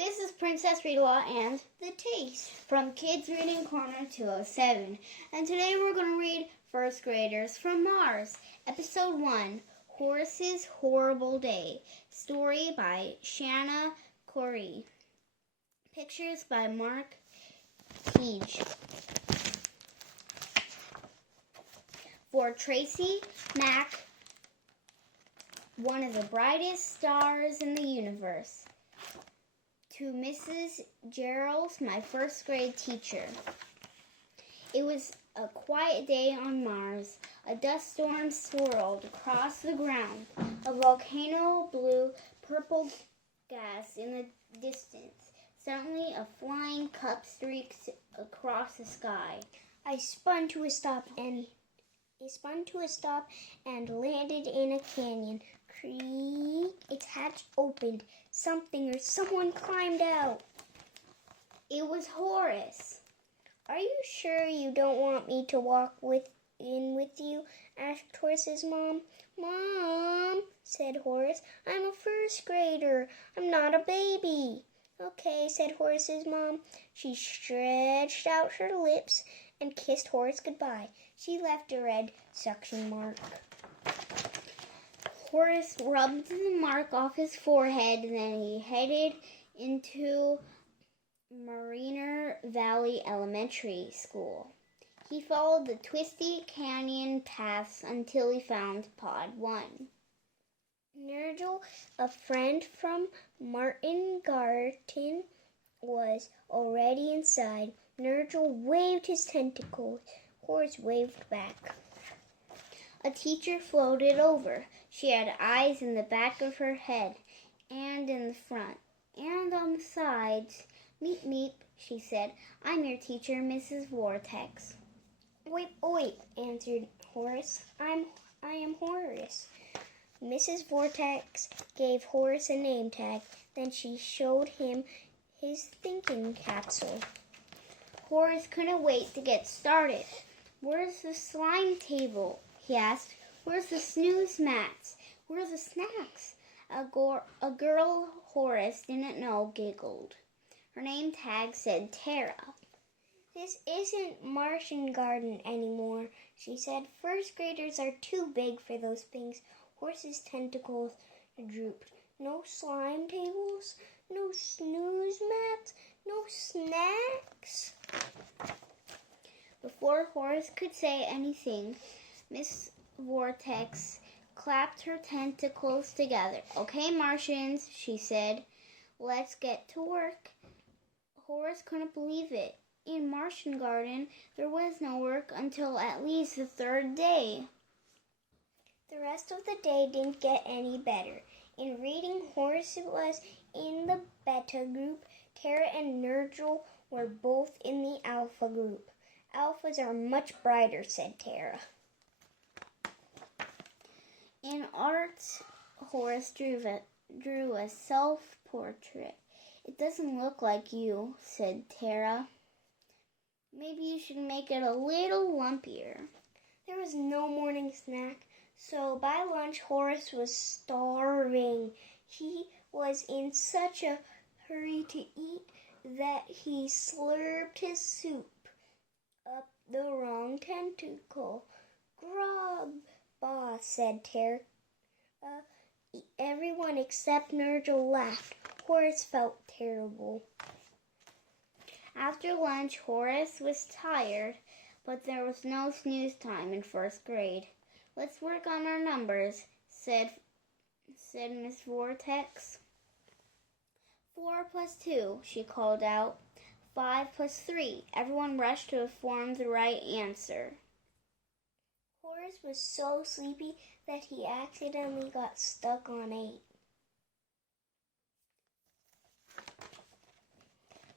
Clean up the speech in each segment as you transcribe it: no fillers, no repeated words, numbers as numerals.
This is Princess Readalong and The Taste from Kids Reading Corner 207. And today we're going to read First Graders from Mars, Episode 1, Horus's Horrible Day. Story by Shana Corey. Pictures by Mark Teague. For Tracy Mack, one of the brightest stars in the universe. To Mrs. Gerald's, my first grade teacher. It was a quiet day on Mars. A dust storm swirled across the ground. A volcano blew purple gas in the distance. Suddenly, a flying cup streaked across the sky. I spun to a stop and landed in a canyon. Creak! Its hatch opened. Something or someone climbed out. It was Horus. Are you sure you don't want me to walk in with you? Asked Horus's mom. Mom, said Horus, I'm a first grader. I'm not a baby. Okay, said Horus's mom. She stretched out her lips and kissed Horus goodbye. She left a red suction mark. Horus rubbed the mark off his forehead, then he headed into Mariner Valley Elementary School. He followed the twisty canyon paths until he found Pod 1. Nigel, a friend from Martin Garten, was already inside. Nigel waved his tentacles. Horus waved back. A teacher floated over. She had eyes in the back of her head, and in the front, and on the sides. Meep, meep, she said. I'm your teacher, Mrs. Vortex. Wait, answered Horus. I am Horus. Mrs. Vortex gave Horus a name tag. Then she showed him his thinking capsule. Horus couldn't wait to get started. Where's the slime table? He asked. Where's the snooze mats? Where's the snacks? A girl Horus didn't know giggled. Her name tag said Tara. This isn't Martian Garden anymore, she said. First graders are too big for those things. Horus's tentacles drooped. No slime tables, no snooze mats, no snacks. Before Horus could say anything, Miss Vortex clapped her tentacles together. Okay, Martians, she said. Let's get to work. Horus couldn't believe it. In Martian Garden, there was no work until at least the third day. The rest of the day didn't get any better. In reading, Horus was in the beta group. Tara and Nigel were both in the alpha group. Alphas are much brighter, said Tara. In art, Horus drew a self-portrait. It doesn't look like you, said Tara. Maybe you should make it a little lumpier. There was no morning snack, so by lunch Horus was starving. He was in such a hurry to eat that he slurped his soup up the wrong tentacle. Grub, boss, said Tara. Everyone except Nigel laughed. Horus felt terrible. After lunch, Horus was tired, but there was no snooze time in first grade. Let's work on our numbers, said Miss Vortex. 4 plus 2, she called out. 5 plus 3. Everyone rushed to form the right answer. Horus was so sleepy that he accidentally got stuck on 8.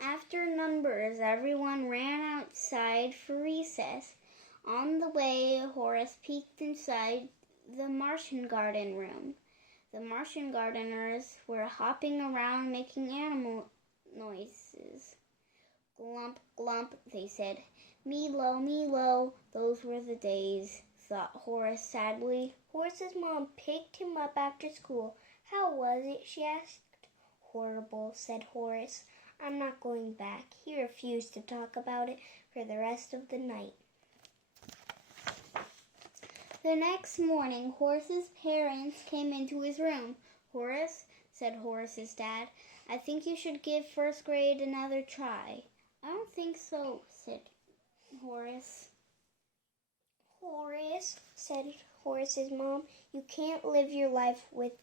After numbers, everyone ran outside for recess. On the way, Horus peeked inside the Martian Garden room. The Martian gardeners were hopping around making animal noises. Glump, glump, they said. Me-lo, me-lo, those were the days, thought Horus sadly. Horus's mom picked him up after school. How was it? She asked. horrible, said Horus. I'm not going back. He refused to talk about it for the rest of the night. The next morning, Horus's parents came into his room. Horus, said Horus's dad, I think you should give first grade another try. I don't think so, said Horus. Horus, said Horus's mom, you can't live your life with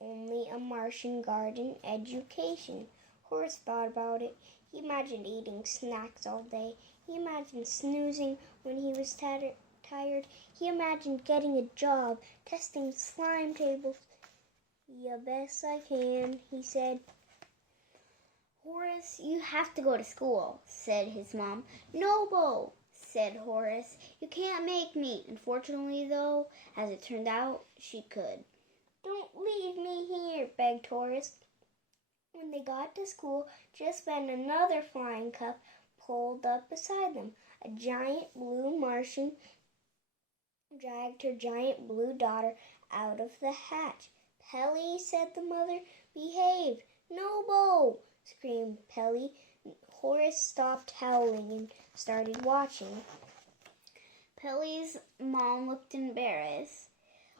only a Martian garden education. Horus thought about it. He imagined eating snacks all day. He imagined snoozing when he was tired. He imagined getting a job, testing slime tables. Yeah, best I can, he said. Horus, you have to go to school, said his mom. No, said Horus. You can't make me. Unfortunately, though, as it turned out, she could. Don't leave me here, begged Horus. When they got to school, just then another flying cup pulled up beside them. A giant blue Martian dragged her giant blue daughter out of the hatch. Pelly, said the mother, behave. No, screamed Pelly. Horus stopped howling and started watching. Pelly's mom looked embarrassed.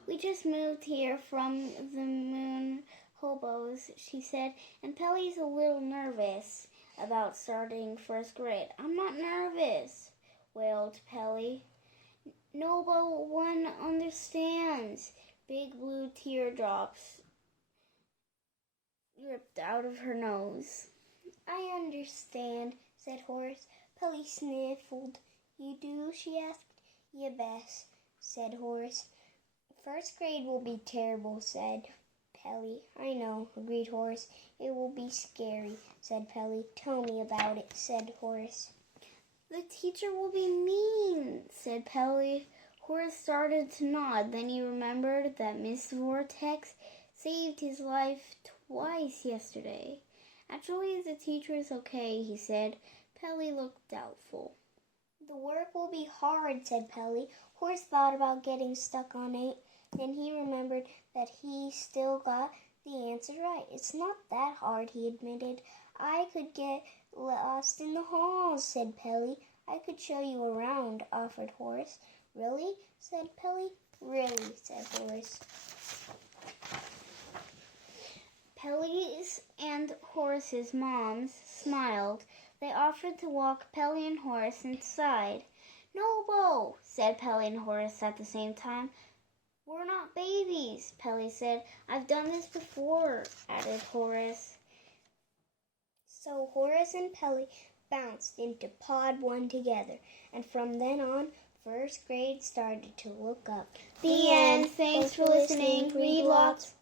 We just moved here from the moon hobos, she said, and Pelly's a little nervous about starting first grade. I'm not nervous, wailed Pelly. No one understands. Big blue teardrops dripped out of her nose. I understand, said Horus. Pelly sniffled. You do? She asked. Yeah, best, said Horus. First grade will be terrible, said Pelly. I know, agreed Horus. It will be scary, said Pelly. Tell me about it, said Horus. The teacher will be mean, said Pelly. Horus started to nod. Then he remembered that Miss Vortex saved his life twice yesterday. Actually, the teacher is okay, he said. Pelly looked doubtful. The work will be hard, said Pelly. Horus thought about getting stuck on 8. Then he remembered that he still got the answer right. It's not that hard, he admitted. I could get lost in the halls, said Pelly. I could show you around, offered Horus. Really? Said Pelly. Really, said Horus. Pelly's and Horus's moms smiled. They offered to walk Pelly and Horus inside. No, said Pelly and Horus at the same time. We're not babies, Pelly said. I've done this before, added Horus. So Horus and Pelly bounced into Pod 1 together, and from then on, first grade started to look up. The end. Thanks for listening. Read lots.